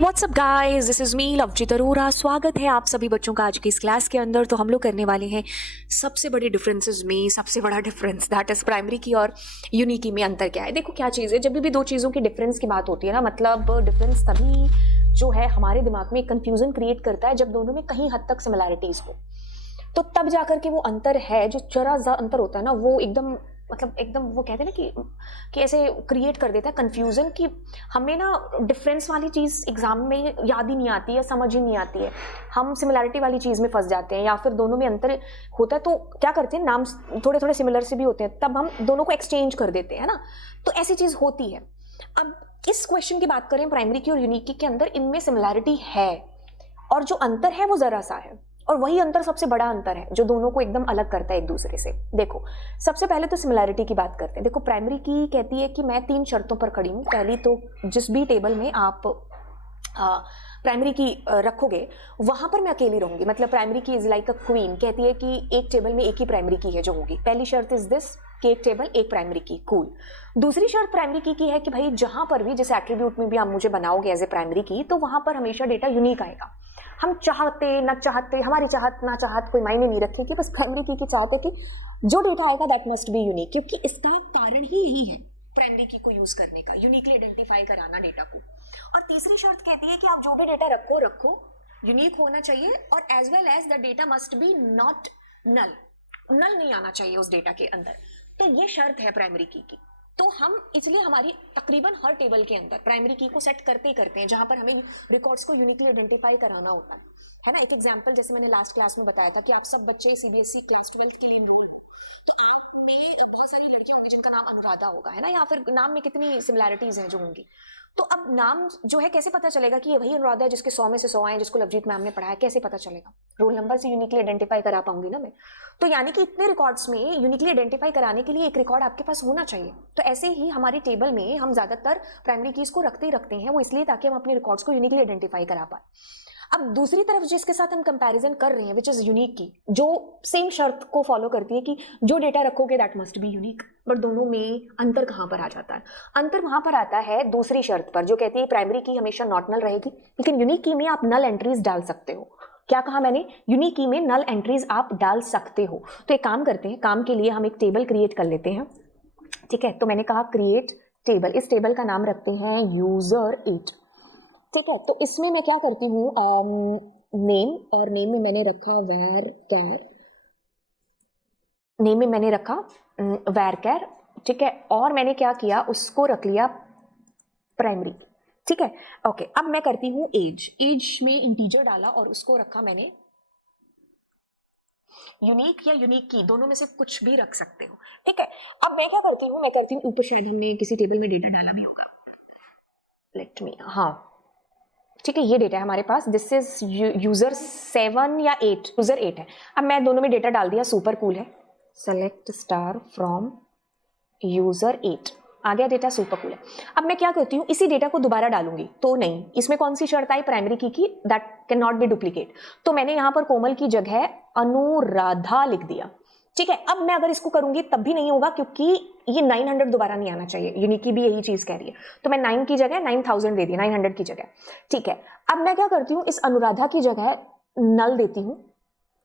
WhatsApp guys, this is me Lovejeet Arora. स्वागत है आप सभी बच्चों का आज की इस क्लास के अंदर। तो हम लोग करने वाले हैं सबसे बड़े डिफरेंसेस में सबसे बड़ा डिफरेंस, दैट इज़ प्राइमरी की और यूनिकी में अंतर क्या है। देखो क्या चीज़ है, जब भी दो चीज़ों की डिफरेंस की बात होती है ना, मतलब डिफरेंस तभी जो है हमारे दिमाग में कंफ्यूजन क्रिएट करता है जब दोनों में कहीं हद तक सिमिलैरिटीज़ हो। तो तब जाकर के वो अंतर है, जो जरा सा अंतर होता है ना, वो एकदम मतलब एकदम वो कहते हैं ना कि ऐसे क्रिएट कर देता है कंफ्यूजन कि हमें ना डिफरेंस वाली चीज़ एग्जाम में याद ही नहीं आती है, समझ ही नहीं आती है। हम सिमिलैरिटी वाली चीज़ में फंस जाते हैं, या फिर दोनों में अंतर होता है तो क्या करते हैं, नाम थोड़े थोड़े सिमिलर से भी होते हैं, तब हम दोनों को एक्सचेंज कर देते हैं ना। तो ऐसी चीज़ होती है। अब इस क्वेश्चन की बात करें प्राइमरी की और यूनिक की के अंदर इनमें सिमिलैरिटी है, और जो अंतर है वो जरा सा है, और वही अंतर सबसे बड़ा अंतर है जो दोनों को एकदम अलग करता है एक दूसरे से। देखो सबसे पहले तो सिमिलैरिटी की बात करते हैं। देखो प्राइमरी की कहती है कि मैं 3 शर्तों पर खड़ी हूँ। पहली तो जिस भी टेबल में आप प्राइमरी की रखोगे वहां पर मैं अकेली रहूंगी, मतलब प्राइमरी की इज लाइक अ क्वीन। कहती है कि एक टेबल में एक ही प्राइमरी की है जो होगी। पहली शर्त इज दिस कि एक टेबल एक प्राइमरी की, कूल। दूसरी शर्त प्राइमरी की है कि भाई जहां पर भी जिस एट्रीब्यूट में भी आप मुझे बनाओगे एज ए प्राइमरी की, तो वहां पर हमेशा डेटा यूनिक आएगा। हम चाहते ना चाहते, हमारी चाहत ना चाहत कोई मायने नहीं रखेगी, बस प्राइमरी की चाहते कि जो डेटा आएगा दैट मस्ट बी यूनिक, क्योंकि इसका कारण ही यही है प्राइमरी की को यूज करने का, यूनिकली आइडेंटिफाई कराना डेटा को। और तीसरी शर्त कहती है कि आप जो भी डेटा रखो यूनिक होना चाहिए, और as well as the data must be not null, null नहीं आना चाहिए उस डेटा के अंदर। तो ये शर्त है प्राइमरी की। तो हम इसलिए हमारी तकरीबन हर टेबल के अंदर प्राइमरी की को सेट करते ही करते हैं जहां पर हमें रिकॉर्ड्स को यूनिकली आइडेंटिफाई कराना होता है ना। एक एग्जांपल जैसे मैंने लास्ट क्लास में बताया था कि आप सब बच्चे सीबीएसई क्लास 12 के लिए इनरोल हो, तो आप में बहुत सारी लड़कियां होंगी जिनका नाम अनुराधा होगा, है ना, या फिर नाम में कितनी सिमिलैरिटीज हैं जो होंगी। तो अब नाम जो है कैसे पता चलेगा कि ये वही अनुराधा है जिसके 100 में से 100 आए, जिसको लवजीत मैम ने पढ़ाया, कैसे पता चलेगा? रोल नंबर से यूनिकली आइडेंटिफाई करा पाऊंगी ना मैं। तो यानी कि इतने रिकॉर्ड्स में यूनिकली आइडेंटिफाई कराने के लिए एक रिकॉर्ड आपके पास होना चाहिए। तो ऐसे ही हमारी टेबल में हम ज्यादातर प्राइमरी कीज को रखते ही रखते हैं, वो इसलिए ताकि हम अपने रिकॉर्ड्स को यूनिकली आइडेंटिफाई करा पाए। अब दूसरी तरफ जिसके साथ हम कंपैरिजन कर रहे हैं विच इज यूनिक की, जो सेम शर्त को फॉलो करती है कि जो डेटा रखोगे that must be unique, but दोनों में अंतर कहां पर आ जाता है? अंतर वहां पर आता है दूसरी शर्त पर, जो कहती है प्राइमरी की हमेशा नॉट नल रहेगी, लेकिन यूनिक की में आप नल एंट्रीज डाल सकते हो। क्या कहा मैंने? यूनिक की में नल एंट्रीज आप डाल सकते हो। तो एक काम करते हैं, काम के लिए हम एक टेबल क्रिएट कर लेते हैं, ठीक है। तो मैंने कहा क्रिएट टेबल, इस टेबल का नाम रखते हैं यूजर 8, ठीक है। तो इसमें मैं क्या करती हूँ, नेम, और नेम में मैंने रखा वैर कैर, नेम में मैंने रखा वैर कैर, ठीक है। और मैंने क्या किया, उसको रख लिया प्राइमरी, ठीक है। ओके, अब मैं करती हूँ एज, एज में इंटीजर डाला और उसको रखा मैंने यूनिक या यूनिक की, दोनों में से कुछ भी रख सकते हो, ठीक है। अब मैं क्या करती हूँ, मैं करती हूँ ऊपर, शायद हमने किसी टेबल में डेटा डाला भी होगा, लेट मी, हाँ ठीक है, ये डेटा है हमारे पास, दिस इज यूजर 7 या 8, यूजर 8 है। अब मैं दोनों में डेटा डाल दिया, सुपर कूल है, सेलेक्ट स्टार फ्रॉम यूजर 8, आ गया डेटा, सुपर कूल है। अब मैं क्या करती हूँ, इसी डेटा को दोबारा डालूंगी, तो नहीं, इसमें कौन सी शर्त आई, प्राइमरी की that can not be duplicate. तो मैंने यहां पर कोमल की जगह अनुराधा लिख दिया, ठीक है। अब मैं अगर इसको करूंगी तब भी नहीं होगा, क्योंकि ये 900 दोबारा नहीं आना चाहिए, यूनिकी भी यही चीज कह रही है। तो मैं 9 की जगह 9000 दे दी, 900 की जगह, ठीक है। अब मैं क्या करती हूँ, इस अनुराधा की जगह नल देती हूँ,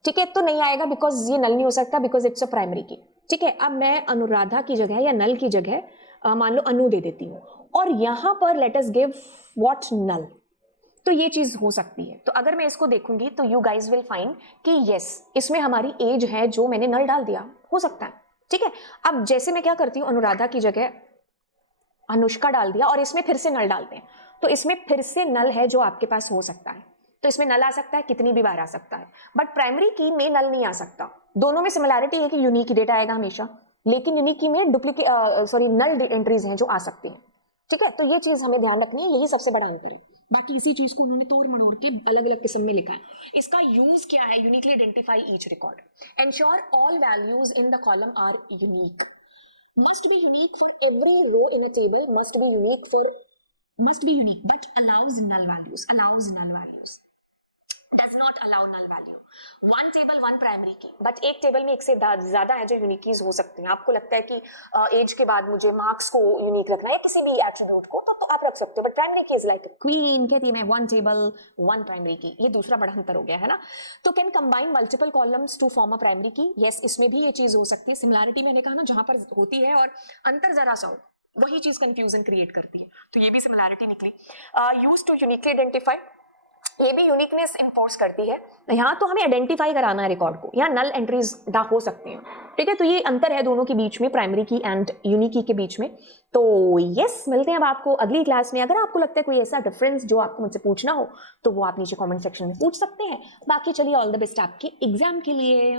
ठीक है। तो नहीं आएगा बिकॉज ये नल नहीं हो सकता, बिकॉज इट्स अ प्राइमरी की, ठीक है। अब मैं अनुराधा की जगह या नल की जगह मान लो अनु दे देती हूँ, और यहां पर लेट अस गिव व्हाट, नल। तो ये चीज हो सकती है। तो अगर मैं इसको देखूंगी तो यू गाइज विल फाइंड कि यस, इसमें हमारी एज है जो मैंने नल डाल दिया, हो सकता है, ठीक है। अब जैसे मैं क्या करती हूँ, अनुराधा की जगह अनुष्का डाल दिया, और इसमें फिर से नल डालते हैं, तो इसमें फिर से नल है जो आपके पास हो सकता है। तो इसमें नल आ सकता है, कितनी भी बार आ सकता है, बट प्राइमरी की में नल नहीं आ सकता। दोनों में सिमिलैरिटी है कि यूनिक डेटा आएगा हमेशा, लेकिन यूनिक की में डुप्लीकेट सॉरी नल एंट्रीज हैं जो आ सकती हैं, ठीक है। तो ये चीज हमें ध्यान रखनी है, यही सबसे बड़ा अंतर है। बाकी इसी चीज को उन्होंने तोड़ मड़ोड़ के अलग अलग किस्म में लिखा है। इसका यूज क्या है, uniquely identify each record, ensure all values in the column are unique, must be unique for every row in a table, must be unique but allows null values, does not allow null value. One table one primary key, but एक टेबल में एक से ज्यादा है जो unique keys हो सकती हैं। आपको लगता है कि एज के बाद मुझे मार्क्स को यूनिक रखना है, किसी भी एट्रीब्यूट को, तो आप रख सकते हो, बट प्राइमरी की इज लाइक क्वीन कहती है मैं वन टेबल वन प्राइमरी की। ये दूसरा बड़ा अंतर हो गया है ना। तो can combine multiple columns to form a primary key, yes इसमें भी ये चीज हो सकती है। सिमिलैरिटी मैंने कहा ना, जहां पर होती है और अंतर जरा सा हो, वही चीज कंफ्यूजन क्रिएट करती है, तो ये भी सिमिलैरिटी निकली। यूज टू यूनिकली आइडेंटिफाई, ये भी यूनिकनेस इन्फोर्स करती है। यहाँ तो हमें आइडेंटिफाई कराना है रिकॉर्ड को, यहाँ नल एंट्रीज हो सकती हैं, ठीक है। तो ये अंतर है दोनों के बीच में, प्राइमरी की एंड यूनिक की के बीच में। तो यस, मिलते हैं अब आपको अगली क्लास में। अगर आपको लगता है कोई ऐसा डिफरेंस जो आपको मुझसे पूछना हो, तो वो आप नीचे कमेंट सेक्शन में पूछ सकते हैं। बाकी चलिए, ऑल द बेस्ट आपके एग्जाम के लिए।